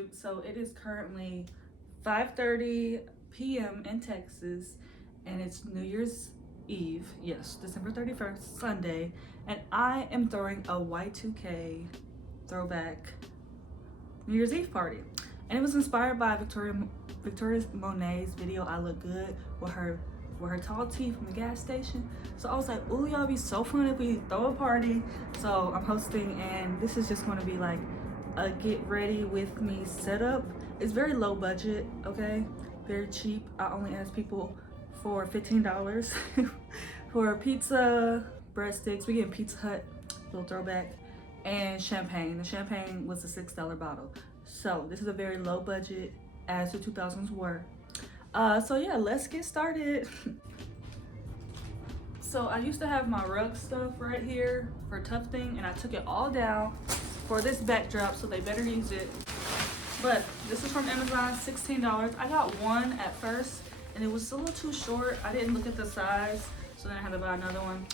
YouTube. So it is currently 5:30 p.m. in Texas, and it's New Year's Eve. Yes, December 31st, Sunday, and I am throwing a Y2K throwback New Year's Eve party, and it was inspired by Victoria Monet's video "I Look Good" with her tall tea from the gas station. So I was like, ooh, y'all, be so fun if we throw a party. So I'm hosting, and this is just going to be like a get ready with me setup. It's very low budget, okay, very cheap. I only ask people for $15 for pizza, breadsticks. We get Pizza Hut, little throwback, and champagne. The champagne was a $6 bottle. So this is a very low budget, as the 2000s were. So yeah, let's get started. So I used to have my rug stuff right here for tufting, and I took it all down for this backdrop, so they better use it. But this is from Amazon, $16. I got one at first, and it was a little too short. I didn't look at the size, so then I had to buy another one.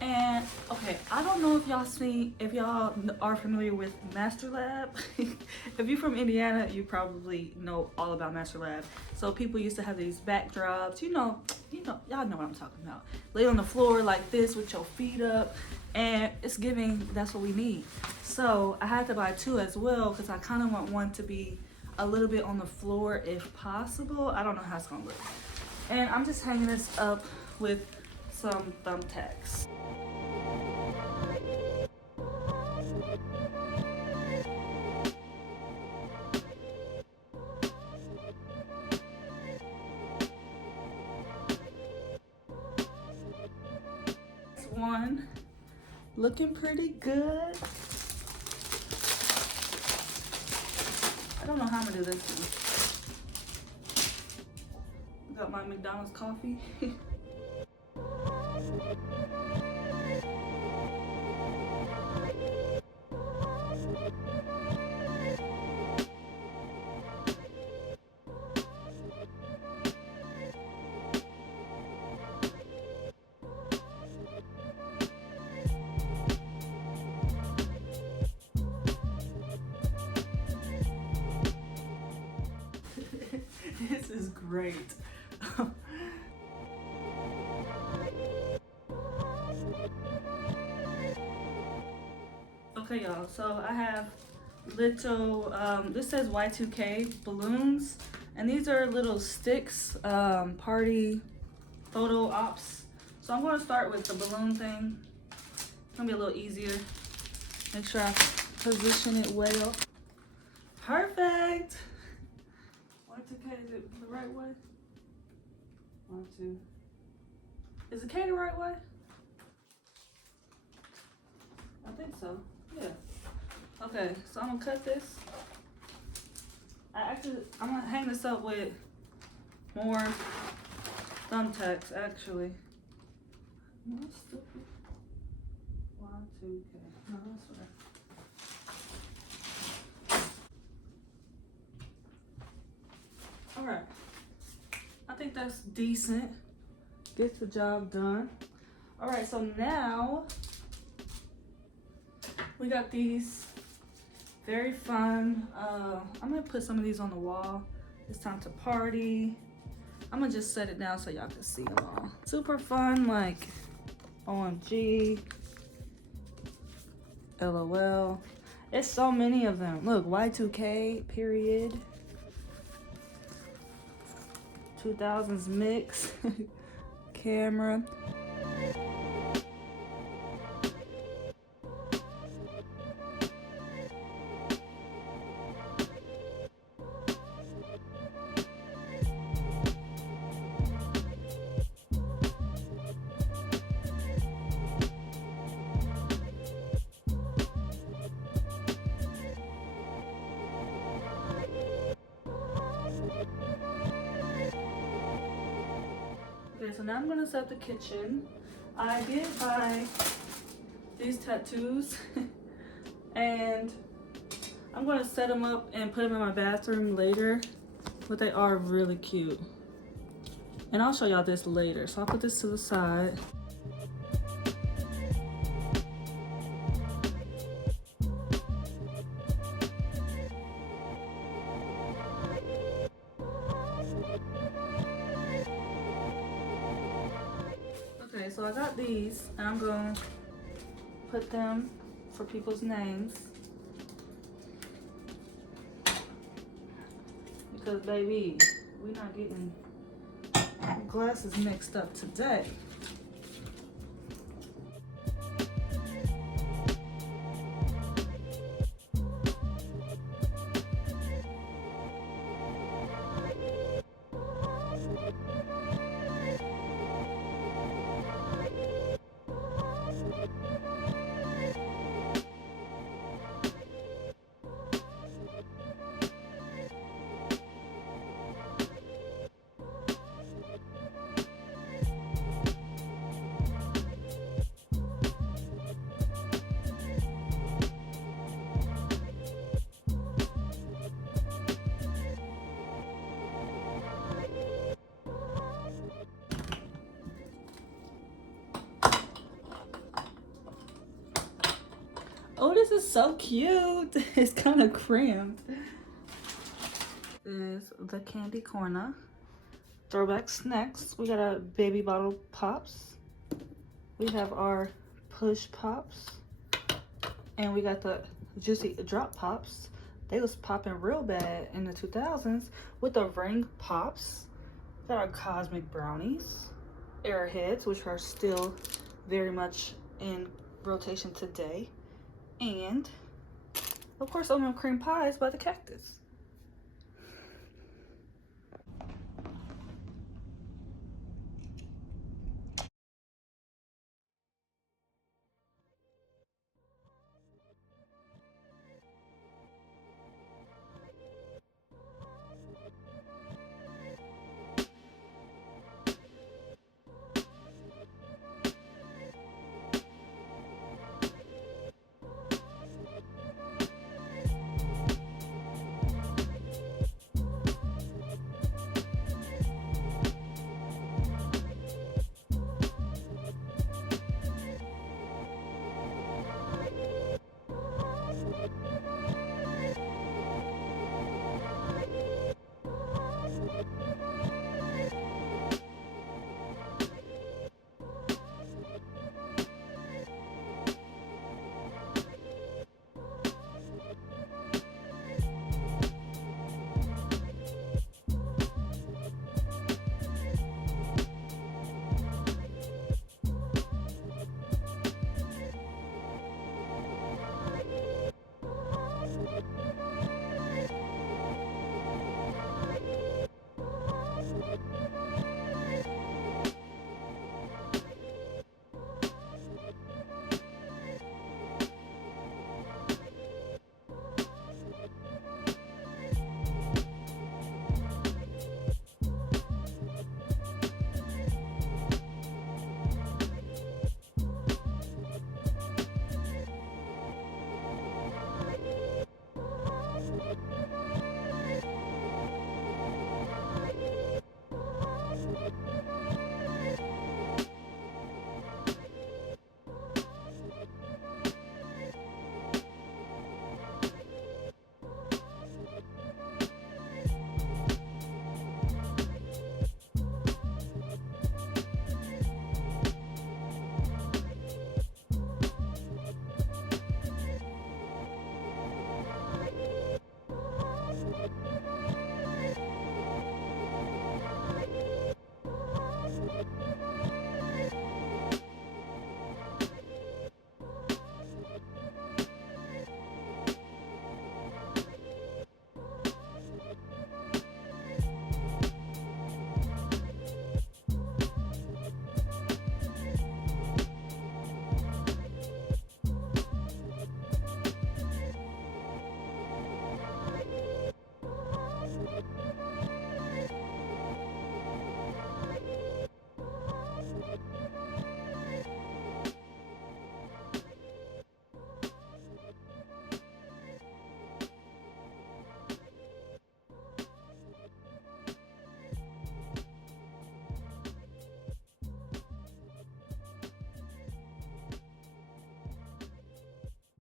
And okay, I don't know if y'all are familiar with Master Lab. If you're from Indiana, you probably know all about Master Lab. So people used to have these backdrops, y'all know what I'm talking about. Lay on the floor like this with your feet up, and it's giving, that's what we need. So I had to buy two as well, because I kind of want one to be a little bit on the floor if possible. I don't know how it's gonna look. And I'm just hanging this up with some thumbtacks. One looking pretty good. I don't know how I'm gonna do this one. Got my McDonald's coffee. This is great. Okay, y'all, so I have little, this says Y2K balloons, and these are little sticks, party photo ops. So I'm going to start with the balloon thing. It's going to be a little easier. Make sure I position it well. Perfect. Y2K, is it the right way? 1, 2. Is the K the right way? I think so. Yeah. Okay, so I'm gonna cut this. I'm gonna hang this up with more thumbtacks, actually. No, stupid. Y2K. No, that's right. All right. I think that's decent. Gets the job done. All right, so now we got these very fun, I'm gonna put some of these on the wall. It's time to party. I'm gonna just set it down so y'all can see them all. Super fun, like OMG, LOL. It's so many of them. Look, Y2K, period. 2000s mix, camera. Okay, so now I'm gonna set the kitchen. I did buy these tattoos and I'm gonna set them up and put them in my bathroom later, but they are really cute. And I'll show y'all this later. So I'll put this to the side. Okay, so I got these, and I'm gonna put them for people's names. Because baby, we're not getting glasses mixed up today. Oh, this is so cute. It's kind of cramped. Is the candy corner. Throwback snacks. We got a baby bottle pops. We have our push pops. And we got the juicy drop pops. They was popping real bad in the 2000s with the ring pops. Got our cosmic brownies. Airheads, which are still very much in rotation today. And of course, oatmeal cream pies by the Cactus.